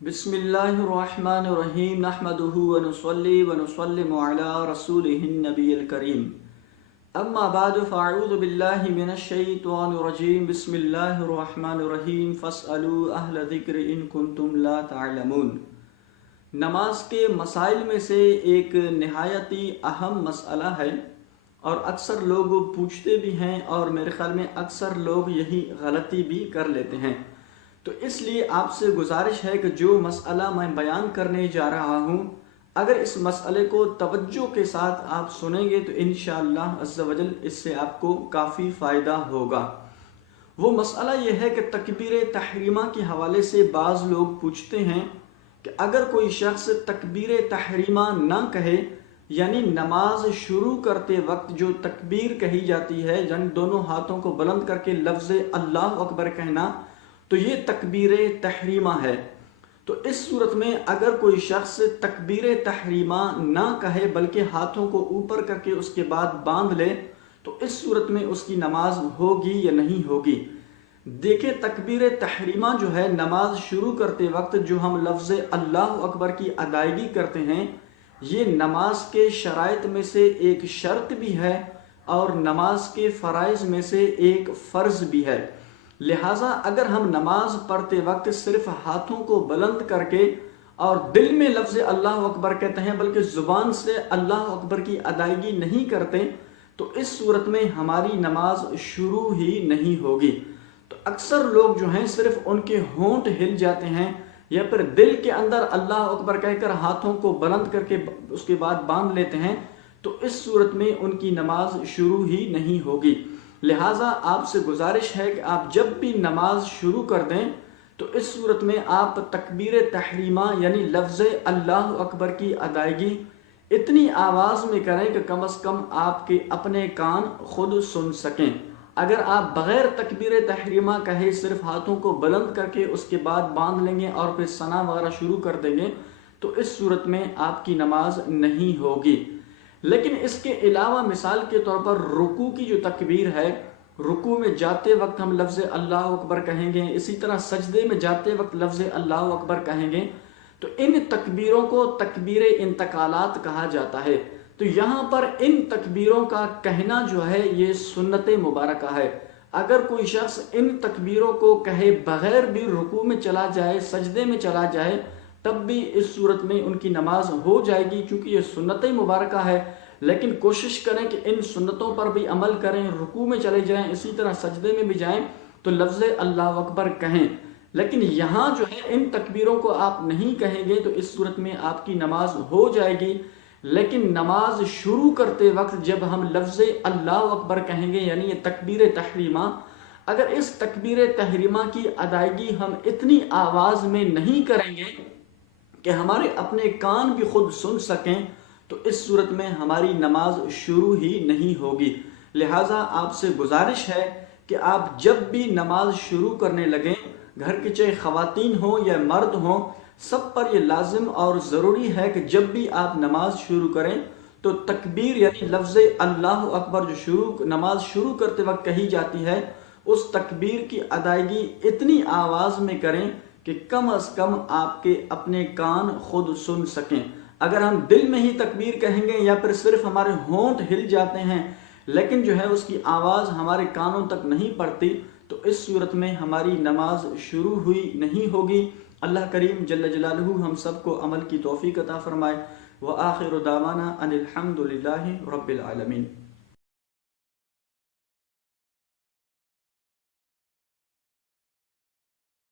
बिस्मिल्लाहिर्रहमानिर्रहीम नहमदुहु व नुसल्ली व नुसल्लिमु अला रसूलिहिन नबिय्यिल करीम। अम्मा बाद फ़अऊज़ु बिल्लाहि मिनश शैतानिर रजीम। बिस्मिल्लाहिर्रहमानिर्रहीम फ़स्अलू अहल ज़िक्र इन कुंतुम ला तअलमून। नमाज के मसाइल में से एक निहायत ही अहम मसला है और अक्सर लोग पूछते भी हैं और मेरे ख्याल में अक्सर लोग यही गलती भी कर लेते हैं। तो इसलिए आपसे गुजारिश है कि जो मसला मैं बयान करने जा रहा हूँ, अगर इस मसले को तवज्जो के साथ आप सुनेंगे तो इंशाअल्लाह अज़्ज़ा वजल इससे आपको काफ़ी फ़ायदा होगा। वो मसला ये है कि तकबीर तहरीमा के हवाले से बाज़ लोग पूछते हैं कि अगर कोई शख्स तकबीर तहरीमा ना कहे, यानी नमाज शुरू करते वक्त जो तकबीर कही जाती है, यानी दोनों हाथों को बुलंद करके लफ्ज़ अल्लाह अकबर कहना, तो ये तकबीर तहरीमा है। तो इस सूरत में अगर कोई शख्स तकबीर तहरीमा ना कहे बल्कि हाथों को ऊपर करके उसके बाद बांध ले, तो इस सूरत में उसकी नमाज होगी या नहीं होगी। देखिए, तकबीर तहरीमा जो है, नमाज शुरू करते वक्त जो हम लफ्ज़ अल्लाह अकबर की अदायगी करते हैं, ये नमाज के शराइत में से एक शर्त भी है और नमाज के फ़राइज़ में से एक फ़र्ज़ भी है। लिहाजा अगर हम नमाज पढ़ते वक्त सिर्फ हाथों को बुलंद करके और दिल में लफ्ज़ अल्लाह अकबर कहते हैं बल्कि ज़ुबान से अल्लाह अकबर की अदायगी नहीं करते, तो इस सूरत में हमारी नमाज शुरू ही नहीं होगी। तो अक्सर लोग जो हैं सिर्फ उनके होंठ हिल जाते हैं या फिर दिल के अंदर अल्लाह अकबर कहकर हाथों को बुलंद करके उसके बाद बांध लेते हैं, तो इस सूरत में उनकी नमाज शुरू ही नहीं होगी। लिहाजा आपसे गुजारिश है कि आप जब भी नमाज शुरू कर दें तो इस सूरत में आप तकबीर तहरीमा यानी लफ्ज़ अल्लाह अकबर की अदायगी इतनी आवाज़ में करें कि कम अज़ कम आपके अपने कान खुद सुन सकें। अगर आप बग़ैर तकबीर तहरीमा कहे सिर्फ हाथों को बुलंद करके उसके बाद बांध लेंगे और फिर सना वगैरह शुरू कर देंगे, तो इस सूरत में आपकी नमाज नहीं होगी। लेकिन इसके अलावा मिसाल के तौर पर रुकू की जो तकबीर है, रुकू में जाते वक्त हम लफ्ज़ अल्लाह अकबर कहेंगे, इसी तरह सजदे में जाते वक्त लफ्ज़ अल्लाह अकबर कहेंगे, तो इन तकबीरों को तकबीर इंतकालात कहा जाता है। तो यहाँ पर इन तकबीरों का कहना जो है ये सुन्नत मुबारक है। अगर कोई शख्स इन तकबीरों को कहे बग़ैर भी रुकू में चला जाए, सजदे में चला जाए, तब भी इस सूरत में उनकी नमाज हो जाएगी, क्योंकि ये सुन्नत मुबारक है। लेकिन कोशिश करें कि इन सुन्नतों पर भी अमल करें, रुकू में चले जाएं, इसी तरह सजदे में भी जाएं तो लफ्ज़ अल्लाह अकबर कहें। लेकिन यहाँ जो है इन तकबीरों को आप नहीं कहेंगे तो इस सूरत में आपकी नमाज हो जाएगी। लेकिन नमाज शुरू करते वक्त जब हम लफ्ज़ अल्लाह अकबर कहेंगे, यानी ये तकबीर तहरीमा, अगर इस तकबीर तहरीमा की अदायगी हम इतनी आवाज़ में नहीं करेंगे कि हमारे अपने कान भी खुद सुन सकें, तो इस सूरत में हमारी नमाज शुरू ही नहीं होगी। लिहाजा आपसे गुजारिश है कि आप जब भी नमाज शुरू करने लगें, घर के चाहे ख़वातीन हो या मर्द हो, सब पर यह लाजिम और ज़रूरी है कि जब भी आप नमाज शुरू करें तो तकबीर यानी लफ्ज़ अल्लाह अकबर जो नमाज शुरू करते वक्त कही जाती है, उस तकबीर की अदायगी इतनी आवाज़ में करें कि कम अज़ कम आपके अपने कान खुद सुन सकें। अगर हम दिल में ही तकबीर कहेंगे या फिर सिर्फ हमारे होंठ हिल जाते हैं लेकिन जो है उसकी आवाज़ हमारे कानों तक नहीं पड़ती, तो इस सूरत में हमारी नमाज शुरू हुई नहीं होगी। अल्लाह करीम जल्ल जलालहू हम सबको अमल की तौफीक अता फरमाए। व आखिरु दावाना अनिल हम्दुलिल्लाहि रब्बिल आलमीन।